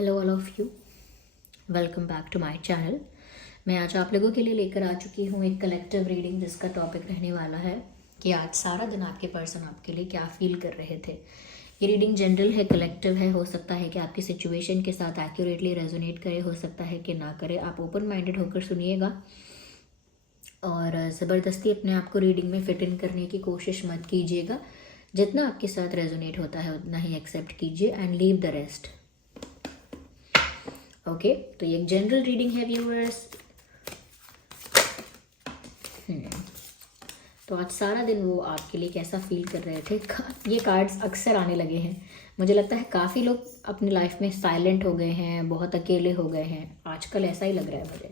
Hello all of you, welcome back to my channel. मैं आज आप लोगों के लिए लेकर आ चुकी हूँ एक कलेक्टिव रीडिंग जिसका टॉपिक रहने वाला है कि आज सारा दिन आपके पर्सन आपके लिए क्या फील कर रहे थे। ये रीडिंग जनरल है, कलेक्टिव है। हो सकता है कि आपकी सिचुएशन के साथ एक्यूरेटली रेजोनेट करे, हो सकता है कि ना करे। आप ओपन माइंडेड होकर सुनिएगा और ज़बरदस्ती अपने आप को रीडिंग में फिट इन करने की कोशिश मत कीजिएगा। जितना आपके साथ रेजोनेट होता है उतना ही एक्सेप्ट कीजिए and leave the rest. Okay, तो ये एक जनरल रीडिंग है व्यूअर्स। तो आज सारा दिन वो आपके लिए कैसा फील कर रहे थे। ये कार्ड्स अक्सर आने लगे हैं। मुझे लगता है काफ़ी लोग अपनी लाइफ में साइलेंट हो गए हैं, बहुत अकेले हो गए हैं आजकल, ऐसा ही लग रहा है मुझे,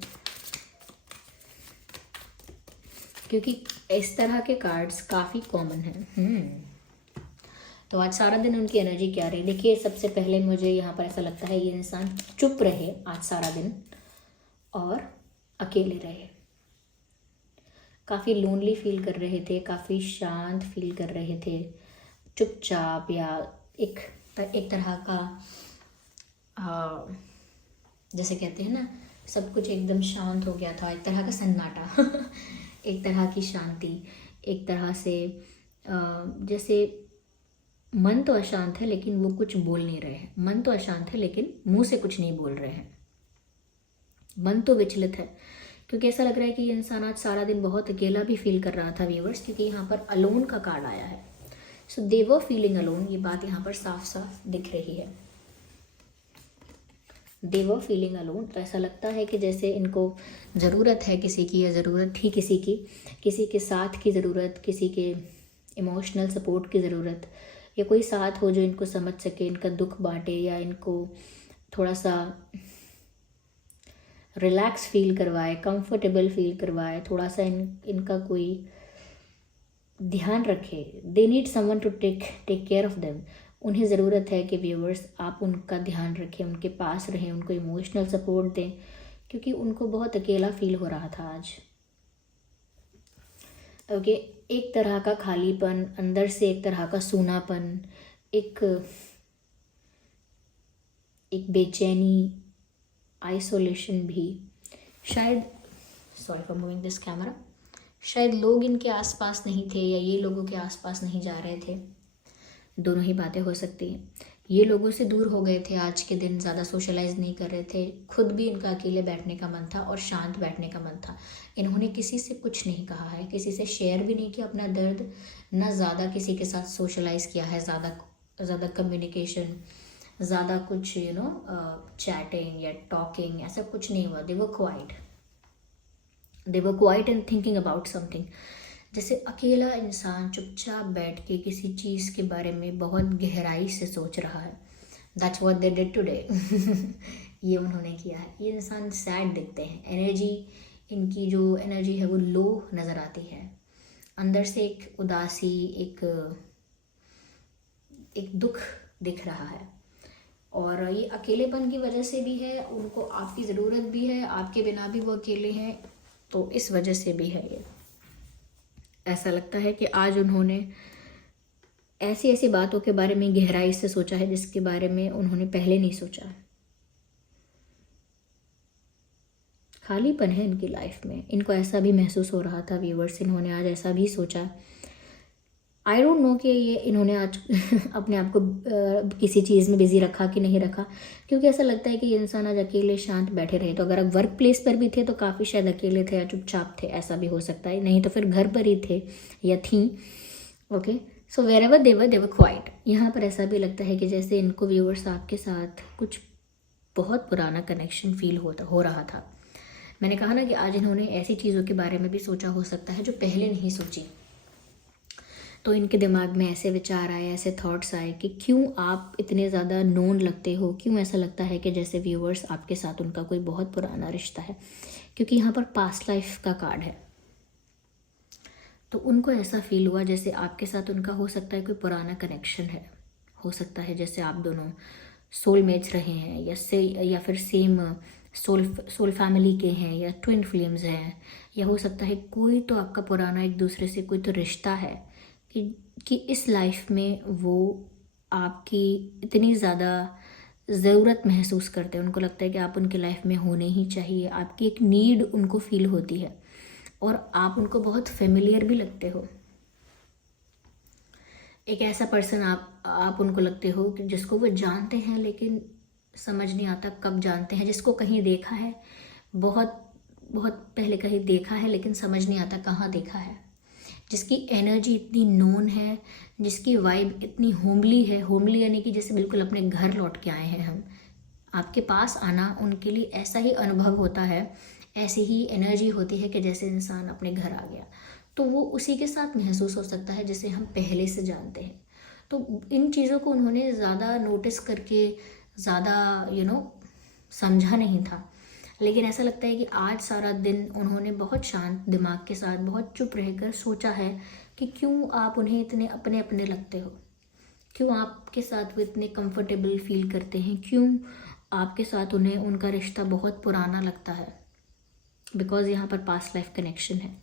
क्योंकि इस तरह के कार्ड्स काफ़ी कॉमन हैं। तो आज सारा दिन उनकी एनर्जी क्या रही, देखिए। सबसे पहले मुझे यहाँ पर ऐसा लगता है ये इंसान चुप रहे आज सारा दिन और अकेले रहे। काफ़ी लोनली फील कर रहे थे, काफ़ी शांत फील कर रहे थे, चुपचाप, या एक तरह का जैसे कहते हैं ना, सब कुछ एकदम शांत हो गया था, एक तरह का सन्नाटा एक तरह की शांति, एक तरह से जैसे मन तो अशांत है लेकिन वो कुछ बोल नहीं रहे हैं। मन तो अशांत है लेकिन मुंह से कुछ नहीं बोल रहे हैं। मन तो विचलित है, क्योंकि ऐसा लग रहा है कि ये इंसान आज सारा दिन बहुत अकेला भी फील कर रहा था व्यूवर्स, क्योंकि यहाँ पर अलोन का कार्ड आया है। सो दे वर फीलिंग अलोन, ये बात यहाँ पर साफ साफ दिख रही है। दे वर फीलिंग अलोन। तो ऐसा लगता है कि जैसे इनको ज़रूरत है किसी की, या ज़रूरत थी किसी के साथ की ज़रूरत, किसी के इमोशनल सपोर्ट की ज़रूरत, या कोई साथ हो जो इनको समझ सके, इनका दुख बांटे, या इनको थोड़ा सा रिलैक्स फील करवाए, कंफर्टेबल फील करवाए, थोड़ा सा इनका कोई ध्यान रखे। They need someone to take care of them. उन्हें ज़रूरत है कि व्यूअर्स आप उनका ध्यान रखें, उनके पास रहें, उनको इमोशनल सपोर्ट दें, क्योंकि उनको बहुत अकेला फील हो रहा था आज। ओके, एक तरह का खालीपन अंदर से, एक तरह का सूनापन, एक बेचैनी, आइसोलेशन भी। शायद, sorry for moving this camera, शायद लोग इनके आसपास नहीं थे या ये लोगों के आसपास नहीं जा रहे थे। दोनों ही बातें हो सकती हैं। ये लोगों से दूर हो गए थे आज के दिन, ज़्यादा सोशलाइज नहीं कर रहे थे। खुद भी इनका अकेले बैठने का मन था और शांत बैठने का मन था। इन्होंने किसी से कुछ नहीं कहा है, किसी से शेयर भी नहीं किया अपना दर्द, ना ज़्यादा किसी के साथ सोशलाइज किया है, ज़्यादा कम्युनिकेशन, ज़्यादा कुछ चैटिंग या टॉकिंग, ऐसा कुछ नहीं हुआ। They were quiet and thinking about something. जैसे अकेला इंसान चुपचाप बैठ के किसी चीज़ के बारे में बहुत गहराई से सोच रहा है। That's what they did today ये उन्होंने किया है। ये इंसान सैड दिखते हैं, एनर्जी, इनकी जो एनर्जी है वो लो नज़र आती है। अंदर से एक उदासी, एक दुख दिख रहा है, और ये अकेलेपन की वजह से भी है। उनको आपकी ज़रूरत भी है, आपके बिना भी वो अकेले हैं, तो इस वजह से भी है ये। ऐसा लगता है कि आज उन्होंने ऐसी ऐसी बातों के बारे में गहराई से सोचा है जिसके बारे में उन्होंने पहले नहीं सोचा। खालीपन है इनकी लाइफ में, इनको ऐसा भी महसूस हो रहा था व्यूअर्स। इन्होंने आज ऐसा भी सोचा। आई डोंट नो कि ये इन्होंने आज अपने आप को किसी चीज़ में बिजी रखा कि नहीं रखा, क्योंकि ऐसा लगता है कि ये इंसान आज अकेले शांत बैठे रहे। तो अगर आप वर्क प्लेस पर भी थे तो काफ़ी शायद अकेले थे या चुपचाप थे, ऐसा भी हो सकता है। नहीं तो फिर घर पर ही थे या थी। Okay, so wherever they were quite. यहाँ पर ऐसा भी लगता है कि जैसे इनको व्यूअर्स आपके साथ कुछ बहुत पुराना कनेक्शन फील हो रहा था। मैंने कहा ना कि आज इन्होंने ऐसी चीज़ों के बारे में भी सोचा, हो सकता है जो पहले नहीं सोची। तो इनके दिमाग में ऐसे विचार आए, ऐसे थॉट्स आए कि क्यों आप इतने ज़्यादा नोन लगते हो, क्यों ऐसा लगता है कि जैसे व्यूअर्स आपके साथ उनका कोई बहुत पुराना रिश्ता है, क्योंकि यहाँ पर पास्ट लाइफ का कार्ड है। तो उनको ऐसा फील हुआ जैसे आपके साथ उनका हो सकता है कोई पुराना कनेक्शन है। हो सकता है जैसे आप दोनों सोलमेट्स रहे हैं, या फिर सेम सोल फैमिली के हैं, या ट्विन फ्लेम्स हैं, या हो सकता है कोई तो आपका पुराना एक दूसरे से कोई तो रिश्ता है कि इस लाइफ में वो आपकी इतनी ज़्यादा ज़रूरत महसूस करते हैं, उनको लगता है कि आप उनके लाइफ में होने ही चाहिए, आपकी एक नीड उनको फील होती है और आप उनको बहुत फेमिलियर भी लगते हो। एक ऐसा पर्सन आप उनको लगते हो कि जिसको वो जानते हैं लेकिन समझ नहीं आता कब जानते हैं, जिसको कहीं देखा है, बहुत बहुत पहले कहीं देखा है लेकिन समझ नहीं आता कहाँ देखा है, जिसकी एनर्जी इतनी नोन है, जिसकी वाइब इतनी होमली है, होमली यानी कि जैसे बिल्कुल अपने घर लौट के आए हैं हम। आपके पास आना उनके लिए ऐसा ही अनुभव होता है, ऐसी ही एनर्जी होती है कि जैसे इंसान अपने घर आ गया। तो वो उसी के साथ महसूस हो सकता है जिसे हम पहले से जानते हैं। तो इन चीज़ों को उन्होंने ज़्यादा नोटिस करके ज़्यादा समझा नहीं था, लेकिन ऐसा लगता है कि आज सारा दिन उन्होंने बहुत शांत दिमाग के साथ बहुत चुप रहकर सोचा है कि क्यों आप उन्हें इतने अपने अपने लगते हो, क्यों आपके साथ वो इतने कंफर्टेबल फील करते हैं, क्यों आपके साथ उन्हें उनका रिश्ता बहुत पुराना लगता है, बिकॉज यहाँ पर पास्ट लाइफ कनेक्शन है।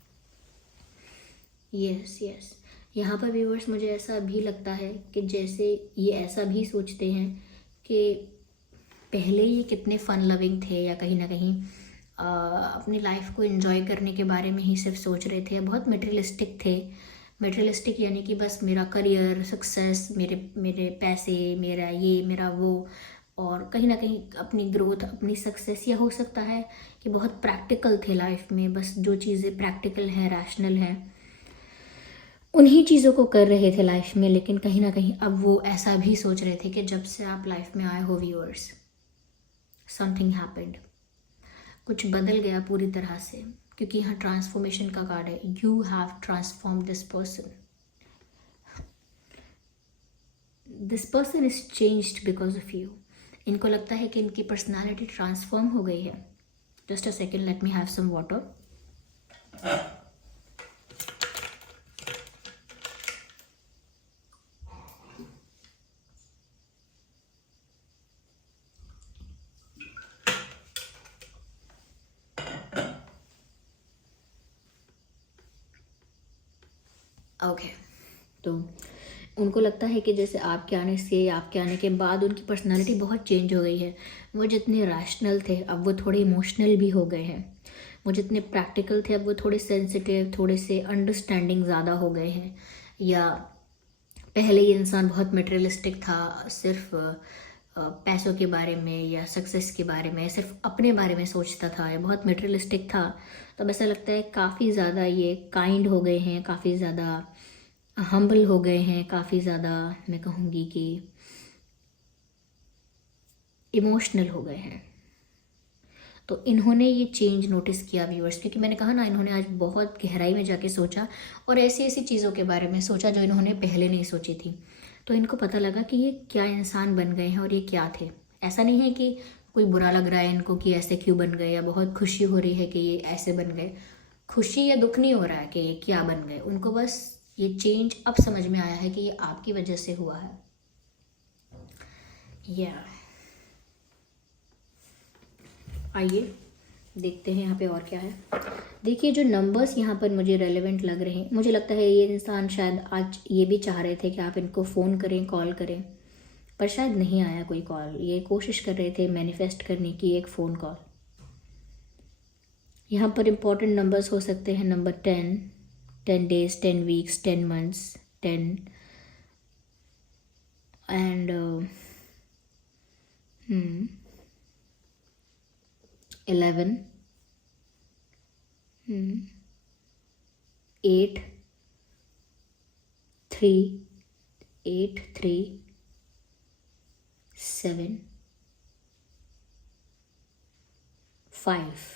यस यस, यहाँ पर व्यूअर्स मुझे ऐसा भी लगता है कि जैसे ये ऐसा भी सोचते हैं कि पहले ये कितने फ़न लविंग थे या कहीं ना कहीं अपनी लाइफ को एंजॉय करने के बारे में ही सिर्फ सोच रहे थे, बहुत मटेरियलिस्टिक थे। मटेरियलिस्टिक यानी कि बस मेरा करियर, सक्सेस, मेरे मेरे पैसे, मेरा ये मेरा वो, और कहीं ना कहीं अपनी ग्रोथ, अपनी सक्सेस। या हो सकता है कि बहुत प्रैक्टिकल थे लाइफ में, बस जो चीज़ें प्रैक्टिकल हैं, रैशनल हैं, उन्हीं चीज़ों को कर रहे थे लाइफ में। लेकिन कहीं ना कहीं अब वो ऐसा भी सोच रहे थे कि जब से आप लाइफ में आए हो व्यूअर्स, समथिंग हैपेंड, कुछ बदल गया पूरी तरह से, क्योंकि यहाँ ट्रांसफॉर्मेशन का कार्ड है। You have transform this person is changed because of you. इनको लगता है कि इनकी पर्सनालिटी ट्रांसफॉर्म हो गई है। Just a second, let me have some water. Okay, तो उनको लगता है कि जैसे आपके आने से या आपके आने के बाद उनकी पर्सनालिटी बहुत चेंज हो गई है। वो जितने रैशनल थे अब वो थोड़े इमोशनल भी हो गए हैं। वो जितने प्रैक्टिकल थे अब वो थोड़े सेंसिटिव, थोड़े से अंडरस्टैंडिंग ज़्यादा हो गए हैं। या पहले ये इंसान बहुत मटेरियलिस्टिक था, सिर्फ पैसों के बारे में या सक्सेस के बारे में, सिर्फ अपने बारे में सोचता था, या बहुत मटेरियलिस्टिक था। तो अब ऐसा लगता है काफ़ी ज़्यादा ये काइंड हो गए हैं, काफ़ी ज़्यादा हम्बल हो गए हैं, काफ़ी ज़्यादा मैं कहूँगी कि इमोशनल हो गए हैं। तो इन्होंने ये चेंज नोटिस किया व्यूअर्स, क्योंकि मैंने कहा ना, इन्होंने आज बहुत गहराई में जाके सोचा और ऐसी ऐसी चीज़ों के बारे में सोचा जो इन्होंने पहले नहीं सोची थी। तो इनको पता लगा कि ये क्या इंसान बन गए हैं और ये क्या थे। ऐसा नहीं है कि कोई बुरा लग रहा है इनको कि ऐसे क्यों बन गए, या बहुत खुशी हो रही है कि ये ऐसे बन गए। खुशी या दुख नहीं हो रहा है कि ये क्या बन गए, उनको बस ये चेंज अब समझ में आया है कि ये आपकी वजह से हुआ है। आइए देखते हैं यहाँ पे और क्या है। देखिए, जो नंबर्स यहाँ पर मुझे रेलेवेंट लग रहे हैं, मुझे लगता है ये इंसान शायद आज ये भी चाह रहे थे कि आप इनको फ़ोन करें, कॉल करें, पर शायद नहीं आया कोई कॉल। ये कोशिश कर रहे थे मैनिफेस्ट करने की एक फ़ोन कॉल। यहाँ पर इम्पॉर्टेंट नंबर्स हो सकते हैं number 10, 10 days, 10 weeks, 10 months, 10 and 11, 8, 3, 8, 3, 7, 5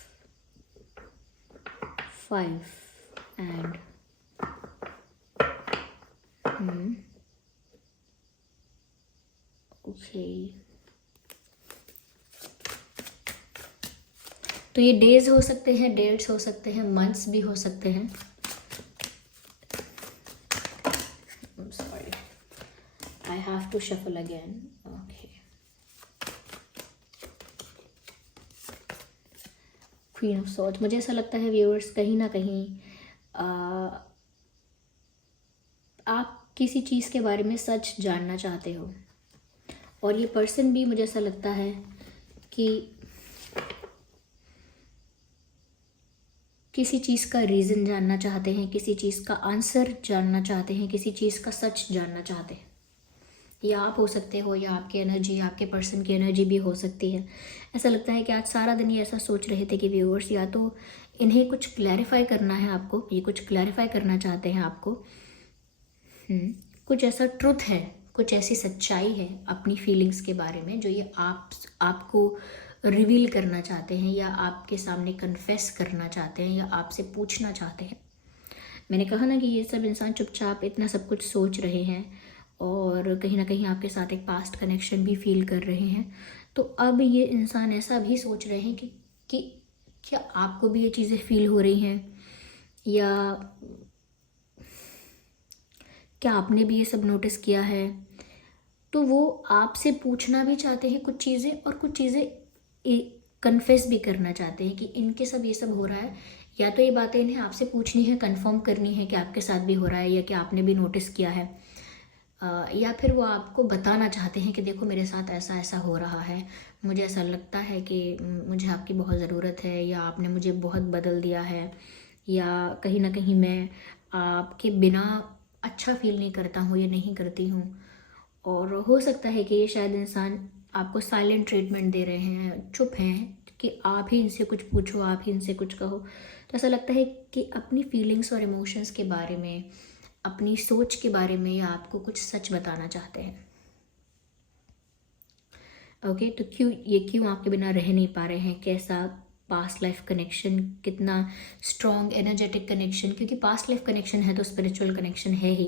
and okay. तो ये डेज हो सकते हैं, डेट्स हो सकते हैं, मंथ्स भी हो सकते हैं। Sorry, I have to shuffle again. Okay, queen of swords. मुझे ऐसा लगता है व्यूअर्स, कहीं ना कहीं आप किसी चीज़ के बारे में सच जानना चाहते हो और ये पर्सन भी मुझे ऐसा लगता है कि किसी चीज़ का रीज़न जानना चाहते हैं, किसी चीज़ का आंसर जानना चाहते हैं, किसी चीज़ का सच जानना चाहते हैं। या आप हो सकते हो, या आपकी एनर्जी, आपके पर्सन की एनर्जी भी हो सकती है। ऐसा लगता है कि आज सारा दिन ये ऐसा सोच रहे थे कि व्यूअर्स या तो इन्हें कुछ क्लैरिफाई करना है आपको, ये कुछ क्लैरिफाई करना चाहते हैं आपको। कुछ ऐसा ट्रुथ है, कुछ ऐसी सच्चाई है अपनी फीलिंग्स के बारे में जो ये आपको रिवील करना चाहते हैं, या आपके सामने कन्फेस करना चाहते हैं, या आपसे पूछना चाहते हैं। मैंने कहा ना कि ये सब इंसान चुपचाप इतना सब कुछ सोच रहे हैं और कहीं ना कहीं आपके साथ एक पास्ट कनेक्शन भी फील कर रहे हैं। तो अब ये इंसान ऐसा भी सोच रहे हैं कि क्या आपको भी ये चीज़ें फील हो रही हैं, या क्या आपने भी ये सब नोटिस किया है। तो वो आपसे पूछना भी चाहते हैं कुछ चीज़ें, और कुछ चीज़ें कन्फेस भी करना चाहते हैं कि इनके सब ये सब हो रहा है। या तो ये बातें इन्हें आपसे पूछनी है, कंफर्म करनी है कि आपके साथ भी हो रहा है, या कि आपने भी नोटिस किया है। या फिर वो आपको बताना चाहते हैं कि देखो मेरे साथ ऐसा ऐसा हो रहा है, मुझे ऐसा लगता है कि मुझे आपकी बहुत ज़रूरत है, या आपने मुझे बहुत बदल दिया है, या कहीं ना कहीं मैं आपके बिना अच्छा फील नहीं करता हूँ या नहीं करती हूँ। और हो सकता है कि ये शायद इंसान आपको साइलेंट ट्रीटमेंट दे रहे हैं, चुप हैं, कि आप ही इनसे कुछ पूछो, आप ही इनसे कुछ कहो। तो ऐसा लगता है कि अपनी फीलिंग्स और इमोशंस के बारे में, अपनी सोच के बारे में, या आपको कुछ सच बताना चाहते हैं। ओके, तो क्यों आपके बिना रह नहीं पा रहे हैं, कैसा पास्ट लाइफ कनेक्शन, कितना स्ट्रॉन्ग एनर्जेटिक कनेक्शन, क्योंकि पास्ट लाइफ कनेक्शन है तो स्पिरिचुअल कनेक्शन है ही।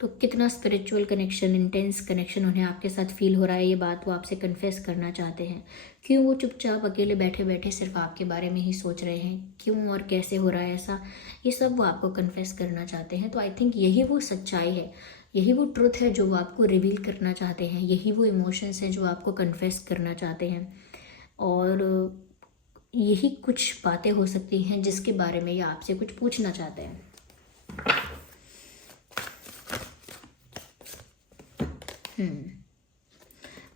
तो कितना स्पिरिचुअल कनेक्शन, इंटेंस कनेक्शन उन्हें आपके साथ फील हो रहा है, ये बात वो आपसे कन्फेस करना चाहते हैं। क्यों वो चुपचाप अकेले बैठे बैठे सिर्फ आपके बारे में ही सोच रहे हैं, क्यों और कैसे हो रहा है ऐसा, ये सब वो आपको कन्फेस करना चाहते हैं। तो आई थिंक यही वो सच्चाई है, यही वो ट्रुथ है जो वो आपको रिवील करना चाहते हैं, यही वो इमोशंस हैं जो आपको कन्फेस करना चाहते हैं। और यही कुछ बातें हो सकती हैं जिसके बारे में ये आपसे कुछ पूछना चाहते हैं।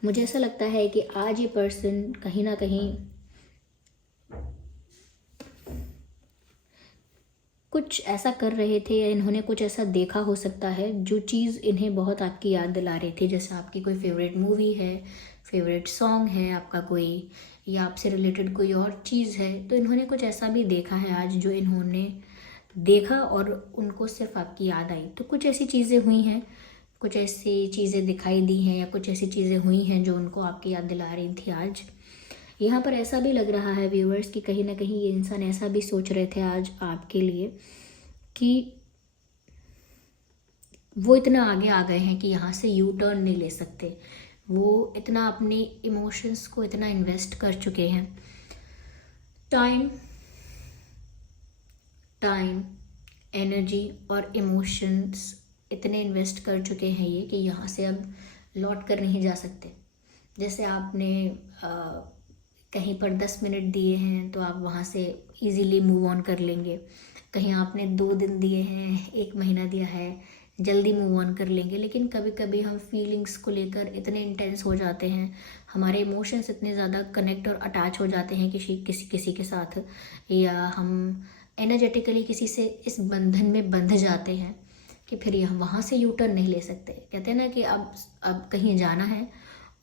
मुझे ऐसा लगता है कि आज ये पर्सन कहीं ना कहीं कुछ ऐसा कर रहे थे, या इन्होंने कुछ ऐसा देखा हो सकता है जो चीज़ इन्हें बहुत आपकी याद दिला रही थी। जैसे आपकी कोई फेवरेट मूवी है, फेवरेट सॉन्ग है आपका कोई, या आपसे रिलेटेड कोई और चीज़ है। तो इन्होंने कुछ ऐसा भी देखा है आज जो इन्होंने देखा और उनको सिर्फ आपकी याद आई। तो कुछ ऐसी चीज़ें हुई हैं, कुछ ऐसी चीज़ें दिखाई दी हैं, या कुछ ऐसी चीज़ें हुई हैं जो उनको आपकी याद दिला रही थी आज। यहाँ पर ऐसा भी लग रहा है व्यूअर्स कि कहीं ना कहीं ये इंसान ऐसा भी सोच रहे थे आज आपके लिए कि वो इतना आगे आ गए हैं कि यहाँ से यू टर्न नहीं ले सकते। वो इतना अपने इमोशंस को इतना इन्वेस्ट कर चुके हैं, टाइम एनर्जी और इमोशंस इतने इन्वेस्ट कर चुके हैं ये, कि यहाँ से अब लौट कर नहीं जा सकते। जैसे आपने कहीं पर 10 मिनट दिए हैं तो आप वहाँ से इजीली मूव ऑन कर लेंगे। कहीं आपने 2 दिन दिए हैं, 1 महीना दिया है, जल्दी मूव ऑन कर लेंगे। लेकिन कभी कभी हम फीलिंग्स को लेकर इतने इंटेंस हो जाते हैं, हमारे इमोशंस इतने ज़्यादा कनेक्ट और अटैच हो जाते हैं किसी के साथ, या हम एनर्जेटिकली किसी से इस बंधन में बंध जाते हैं कि फिर यहाँ वहाँ से यू टर्न नहीं ले सकते। कहते हैं ना कि अब कहीं जाना है,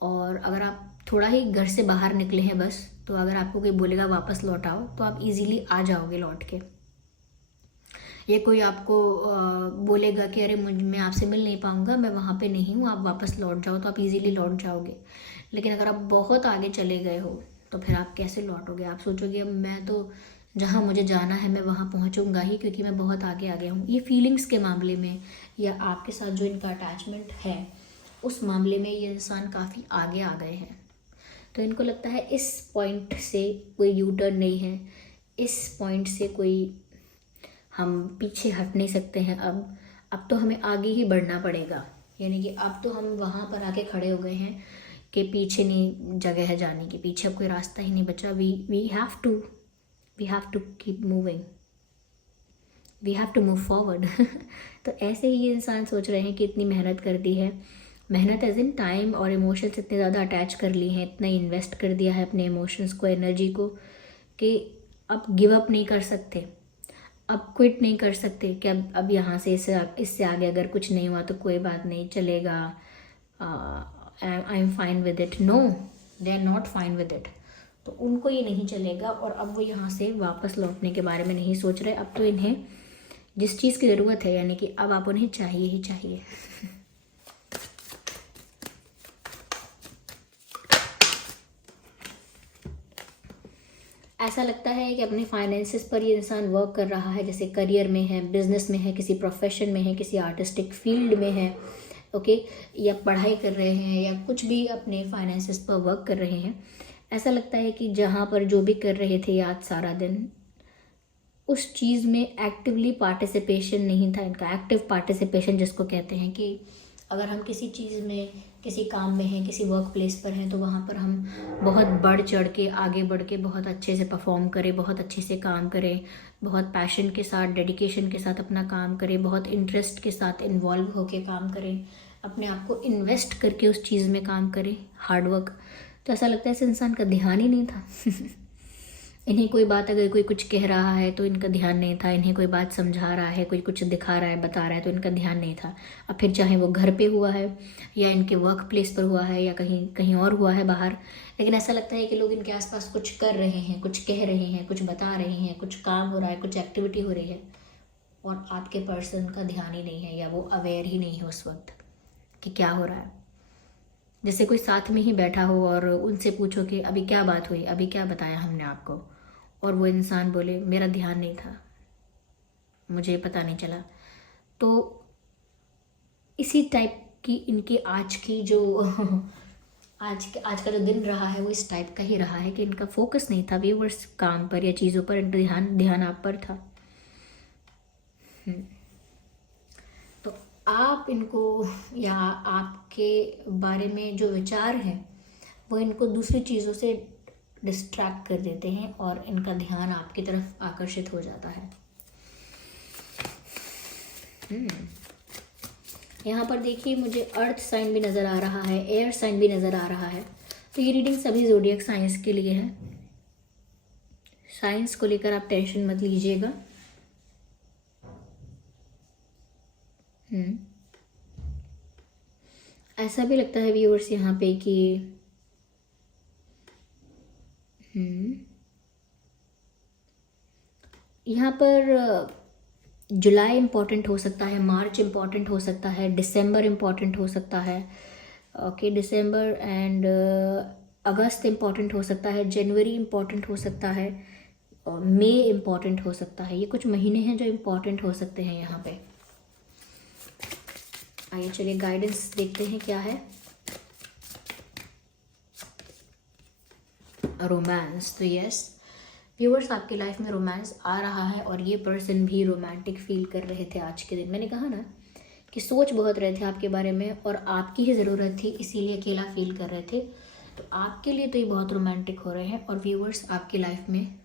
और अगर आप थोड़ा ही घर से बाहर निकले हैं बस, तो अगर आपको कोई बोलेगा वापस लौट आओ, तो आप इजीली आ जाओगे लौट के। ये कोई आपको बोलेगा कि अरे मैं आपसे मिल नहीं पाऊँगा, मैं वहाँ पे नहीं हूँ, आप वापस लौट जाओ, तो आप इजीली लौट जाओगे। लेकिन अगर आप बहुत आगे चले गए हो तो फिर आप कैसे लौटोगे? आप सोचोगे अब मैं तो जहाँ मुझे जाना है मैं वहाँ पहुँचूँगा ही, क्योंकि मैं बहुत आगे आ गया हूँ। ये फीलिंग्स के मामले में, या आपके साथ जो इनका अटैचमेंट है उस मामले में ये इंसान काफ़ी आगे आ गए हैं। तो इनको लगता है इस पॉइंट से कोई यू टर्न नहीं है, इस पॉइंट से कोई हम पीछे हट नहीं सकते हैं। अब तो हमें आगे ही बढ़ना पड़ेगा। यानी कि अब तो हम वहाँ पर आके खड़े हो गए हैं कि पीछे नहीं जगह है जाने की, पीछे अब कोई रास्ता ही नहीं बचा। We have to keep moving, we have to move forward. तो ऐसे ही ये इंसान सोच रहे हैं कि इतनी मेहनत कर दी है, मेहनत एज इन टाइम और इमोशंस इतने ज़्यादा अटैच कर लिए हैं, इतना इन्वेस्ट कर दिया है अपने इमोशंस को, एनर्जी को, कि अब गिव अप नहीं कर सकते, अब क्विट नहीं कर सकते कि अब यहाँ से इससे आगे अगर कुछ नहीं हुआ तो कोई बात नहीं, चलेगा, I am fine with it. No, they are not fine with it. तो उनको ये नहीं चलेगा और अब वो यहाँ से वापस लौटने के बारे में नहीं सोच रहे। अब तो इन्हें जिस चीज़ की ज़रूरत है, यानी कि अब आप उन्हें चाहिए ही चाहिए। ऐसा लगता है कि अपने फाइनेंसेस पर ये इंसान वर्क कर रहा है, जैसे करियर में है, बिजनेस में है, किसी प्रोफेशन में है, किसी आर्टिस्टिक फील्ड में है, ओके, या पढ़ाई कर रहे हैं या कुछ भी अपने फाइनेंसेस पर वर्क कर रहे हैं। ऐसा लगता है कि जहाँ पर जो भी कर रहे थे आज सारा दिन, उस चीज़ में एक्टिवली पार्टिसिपेशन नहीं था इनका। एक्टिव पार्टिसिपेशन जिसको कहते हैं कि अगर हम किसी चीज़ में, किसी काम में हैं, किसी वर्क प्लेस पर हैं, तो वहाँ पर हम बहुत बढ़ चढ़ के आगे बढ़ के बहुत अच्छे से परफॉर्म करें, बहुत अच्छे से काम करें, बहुत पैशन के साथ, डेडिकेशन के साथ अपना काम करें, बहुत इंटरेस्ट के साथ इन्वॉल्व होके काम करें, अपने आप को इन्वेस्ट करके उस चीज़ में काम करें, हार्डवर्क। तो ऐसा लगता है इस इंसान का ध्यान ही नहीं था। इन्हें कोई बात, अगर कोई कुछ कह रहा है तो इनका ध्यान नहीं था, इन्हें कोई बात समझा रहा है, कोई कुछ दिखा रहा है, बता रहा है, तो इनका ध्यान नहीं था। अब फिर चाहे वो घर पे हुआ है या इनके वर्क प्लेस पर हुआ है या कहीं कहीं और हुआ है बाहर, लेकिन ऐसा लगता है कि लोग इनके आसपास कुछ कर रहे हैं, कुछ कह रहे हैं, कुछ बता रहे हैं, कुछ काम हो रहा है, कुछ एक्टिविटी हो रही है, और आपके पर्सन का ध्यान ही नहीं है या वो अवेयर ही नहीं है उस वक्त कि क्या हो रहा है। जैसे कोई साथ में ही बैठा हो और उनसे पूछो कि अभी क्या बात हुई, अभी क्या बताया हमने आपको, और वो इंसान बोले मेरा ध्यान नहीं था, मुझे पता नहीं चला। तो इसी टाइप की इनकी आज की जो आज का जो दिन रहा है वो इस टाइप का ही रहा है कि इनका फोकस नहीं था व्यूअर्स काम पर या चीज़ों पर, इनका ध्यान आप पर था। तो आप इनको, या आपके बारे में जो विचार हैं वो इनको दूसरी चीज़ों से डिस्ट्रैक्ट कर देते हैं और इनका ध्यान आपकी तरफ आकर्षित हो जाता है। यहाँ पर देखिए मुझे अर्थ साइन भी नज़र आ रहा है, एयर साइन भी नज़र आ रहा है। तो ये रीडिंग सभी ज़ोडिएक साइंस के लिए है। साइंस को लेकर आप टेंशन मत लीजिएगा। ऐसा भी लगता है व्यूअर्स यहाँ पे कि यहाँ पर जुलाई इम्पॉर्टेंट हो सकता है, मार्च इम्पॉर्टेंट हो सकता है, दिसंबर इम्पॉर्टेंट हो सकता है, okay, December and August important हो सकता है, जनवरी इम्पॉर्टेंट हो सकता है, मई इम्पॉर्टेंट हो सकता है। ये कुछ महीने हैं जो इम्पॉर्टेंट हो सकते हैं यहाँ पे। आइए चलिए गाइडेंस देखते हैं क्या है। रोमांस, तो यस व्यूअर्स आपकी लाइफ में रोमांस आ रहा है और ये पर्सन भी रोमांटिक फील कर रहे थे आज के दिन। मैंने कहा ना कि सोच बहुत रहे थे आपके बारे में और आपकी ही ज़रूरत थी, इसीलिए अकेला फील कर रहे थे। तो आपके लिए तो ये बहुत रोमांटिक हो रहे हैं और व्यूअर्स आपकी लाइफ में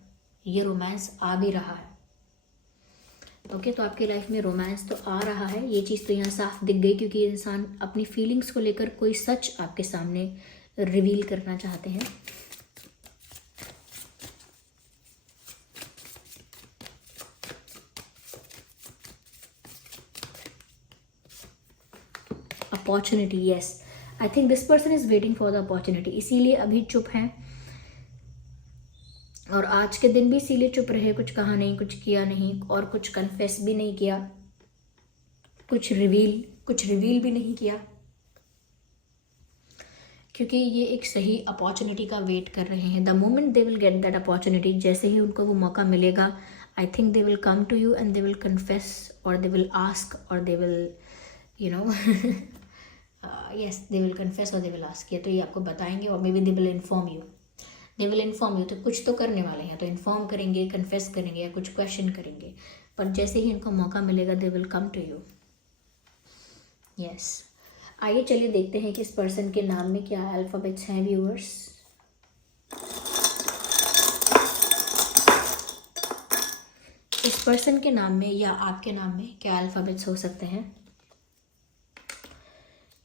ये रोमांस आ भी रहा है। ओके, तो आपकी लाइफ में रोमांस तो आ रहा है, ये चीज़ तो यहाँ साफ दिख गई, क्योंकि इंसान अपनी फीलिंग्स को लेकर कोई सच आपके सामने रिवील करना चाहते हैं। Opportunity, yes, I think this person is waiting for the opportunity, इसीलिए अभी चुप हैं और आज के दिन भी इसीलिए चुप रहे, कुछ कहा नहीं, कुछ किया नहीं और कुछ कन्फेस भी नहीं किया, कुछ रिवील भी नहीं किया, क्योंकि ये एक सही अपॉर्चुनिटी का वेट कर रहे हैं। The moment they will get that opportunity, जैसे ही उनको वो मौका मिलेगा, I think they will come to you and they will confess और दे विल आस्क और they will you know yes, they will confess or they will ask, या तो ये आपको बताएंगे और may be they will inform you, तो कुछ तो करने वाले हैं, तो इन्फॉर्म करेंगे, कन्फेस करेंगे या कुछ क्वेश्चन करेंगे, पर जैसे ही इनको मौका मिलेगा they will come to you, yes। आइए चलिए देखते हैं कि इस पर्सन के नाम में क्या अल्फ़ाबेट्स हैं व्यूअर्स। इस पर्सन के नाम में या आपके नाम में क्या अल्फ़ाबेट्स हो सकते हैं।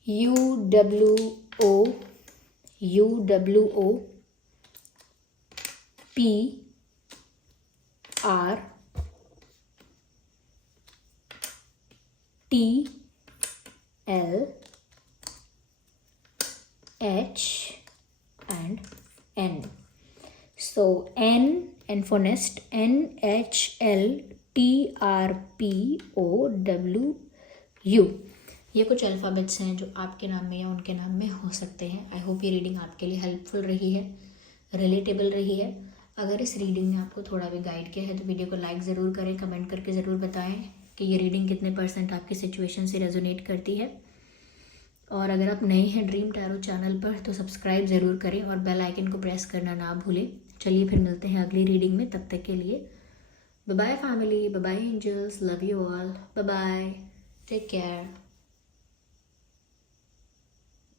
UWOPRTLH and N. So N for nest, NHLTRPOWU. ये कुछ अल्फ़ाबेट्स हैं जो आपके नाम में या उनके नाम में हो सकते हैं. आई होप ये रीडिंग आपके लिए हेल्पफुल रही है, रिलेटेबल रही है. अगर इस रीडिंग ने आपको थोड़ा भी गाइड किया है तो वीडियो को लाइक ज़रूर करें, कमेंट करके ज़रूर बताएं कि ये रीडिंग कितने % आपकी सिचुएशन से रेजोनेट करती है. और अगर आप नए हैं ड्रीम टैरो चैनल पर तो सब्सक्राइब ज़रूर करें और बेल आइकन को प्रेस करना ना भूलें. चलिए फिर मिलते हैं अगली रीडिंग में. तब तक के लिए bye bye family, bye bye angels, love you all, bye bye, take care.